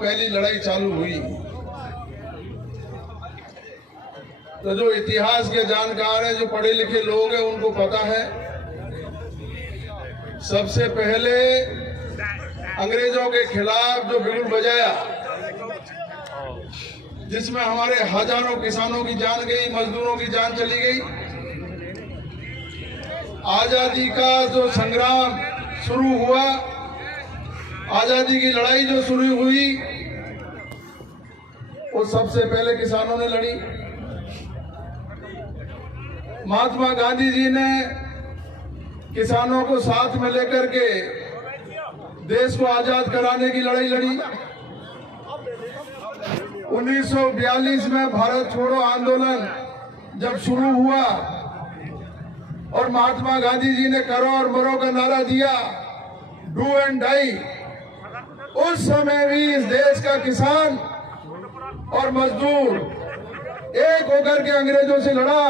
पहली लड़ाई चालू हुई। तो जो इतिहास के जानकार हैं, जो पढ़े लिखे लोग हैं, उनको पता है सबसे पहले अंग्रेजों के खिलाफ जो बिगुल बजाया, जिसमें हमारे हजारों किसानों की जान गई, मजदूरों की जान चली गई। आजादी का जो संग्राम शुरू हुआ, आजादी की लड़ाई जो शुरू हुई, वो सबसे पहले किसानों ने लड़ी। महात्मा गांधी जी ने किसानों को साथ में लेकर के देश को आजाद कराने की लड़ाई लड़ी। 1942 में भारत छोड़ो आंदोलन जब शुरू हुआ और महात्मा गांधी जी ने करो और मरो का नारा दिया, डू एंड डाई, उस समय भी इस देश का किसान और मजदूर एक होकर के अंग्रेजों से लड़ा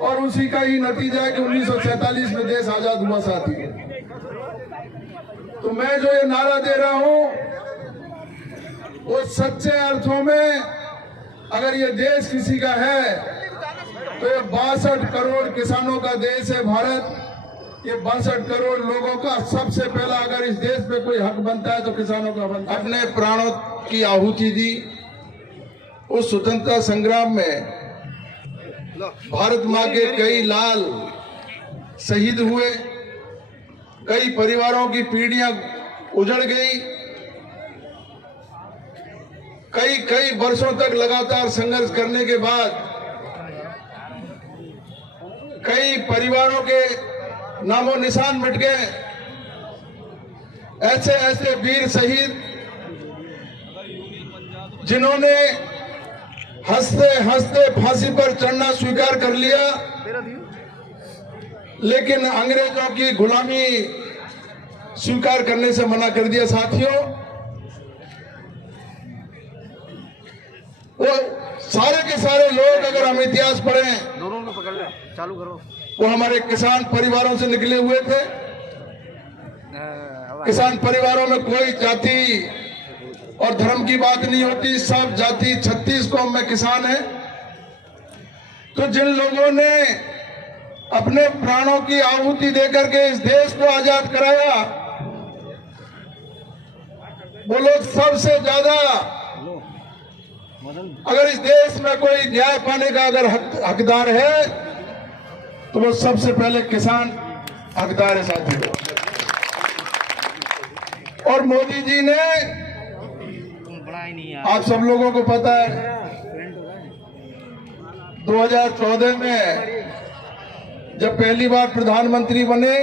और उसी का ही नतीजा है कि 1947 में देश आजाद हुआ। साथी, तो मैं जो ये नारा दे रहा हूं, वो सच्चे अर्थों में अगर ये देश किसी का है तो ये 62 करोड़ किसानों का देश है भारत। ये 62 करोड़ लोगों का सबसे पहला अगर इस देश में कोई हक बनता है तो किसानों का बनता है। अपने प्राणों की आहुति दी उस स्वतंत्रता संग्राम में। भारत माँ के कई लाल शहीद हुए, कई परिवारों की पीढ़ियां उजड़ गई, कई वर्षों तक लगातार संघर्ष करने के बाद कई परिवारों के नामो निशान मिट गए। ऐसे ऐसे वीर शहीद जिन्होंने हंसते हंसते फांसी पर चढ़ना स्वीकार कर लिया, लेकिन अंग्रेजों की गुलामी स्वीकार करने से मना कर दिया। साथियों, वो सारे के सारे लोग, अगर हम इतिहास पढ़ें, दोनों को पकड़ ले, चालू करो, वो हमारे किसान परिवारों से निकले हुए थे। किसान परिवारों में कोई जाति और धर्म की बात नहीं होती, सब जाति 36 कौम में किसान है। तो जिन लोगों ने अपने प्राणों की आहुति देकर के इस देश को आजाद कराया, वो लोग सबसे ज्यादा, अगर इस देश में कोई न्याय पाने का अगर हकदार है तो वो सबसे पहले किसान हकदार है। साथियों, और मोदी जी ने, आप सब लोगों को पता है, 2014 में जब पहली बार प्रधानमंत्री बने,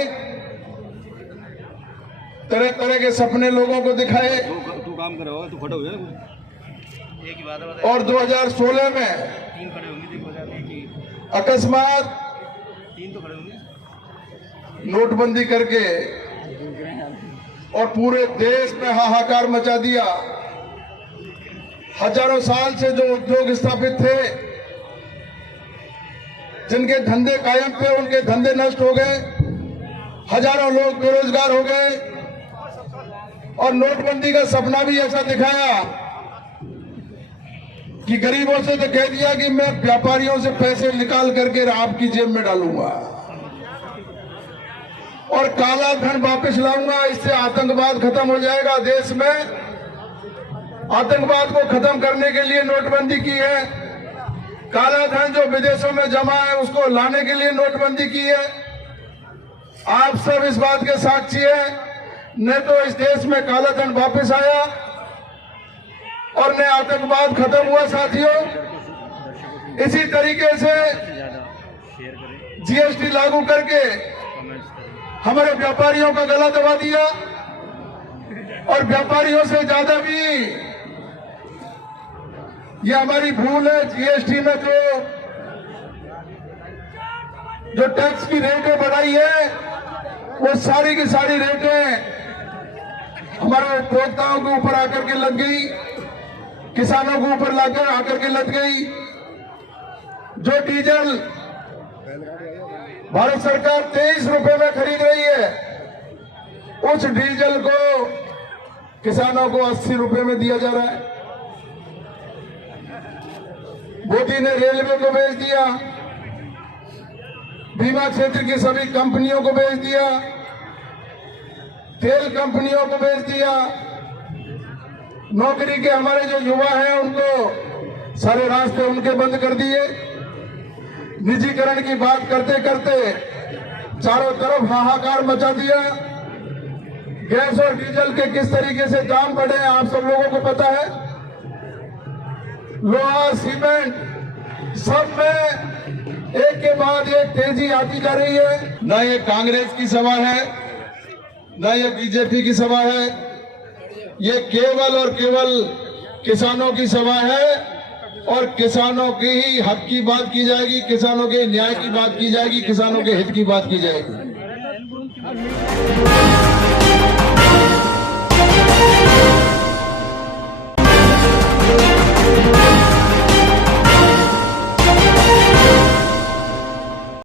तरह तरह के सपने लोगों को दिखाए। तू काम करो, तू खड़ा हो जाए। और 2016 में अकस्मात नोटबंदी करके और पूरे देश में हाहाकार मचा दिया। हजारों साल से जो उद्योग स्थापित थे, जिनके धंधे कायम थे, उनके धंधे नष्ट हो गए, हजारों लोग बेरोजगार हो गए। और नोटबंदी का सपना भी ऐसा दिखाया कि गरीबों से तो कह दिया कि मैं व्यापारियों से पैसे निकाल करके आपकी जेब में डालूंगा और काला धन वापस लाऊंगा, इससे आतंकवाद खत्म हो जाएगा देश में। आतंकवाद को खत्म करने के लिए नोटबंदी की है। काला धन जो विदेशों में जमा है उसको लाने के लिए नोटबंदी की है। आप सब इस बात के साक्षी हैं। न तो इस देश में काला धन वापस आया और न आतंकवाद खत्म हुआ। साथियों, इसी तरीके से जीएसटी लागू करके हमारे व्यापारियों का गला दबा दिया और व्यापारियों से ज्यादा भी ये हमारी भूल है। जीएसटी में जो टैक्स की रेटें बढ़ाई है, वो सारी की सारी रेटें हमारे उपभोक्ताओं के ऊपर आकर के लग गई, किसानों के ऊपर लाकर आकर के लग गई। जो डीजल भारत सरकार 23 रुपए में खरीद रही है, उस डीजल को किसानों को 80 रुपए में दिया जा रहा है। मोदी ने रेलवे को बेच दिया, बीमा क्षेत्र की सभी कंपनियों को बेच दिया, तेल कंपनियों को बेच दिया। नौकरी के हमारे जो युवा हैं उनको सारे रास्ते उनके बंद कर दिए। निजीकरण की बात करते करते चारों तरफ हाहाकार मचा दिया। गैस और डीजल के किस तरीके से दाम बढ़े आप सब लोगों को पता है। लोहा, सीमेंट सब में एक के बाद एक तेजी आती जा रही है। न ये कांग्रेस की सभा है, न ये बीजेपी की सभा है, ये केवल और केवल किसानों की सभा है और किसानों की ही हक की बात की जाएगी, किसानों के न्याय की बात की जाएगी, किसानों के हित की बात की जाएगी।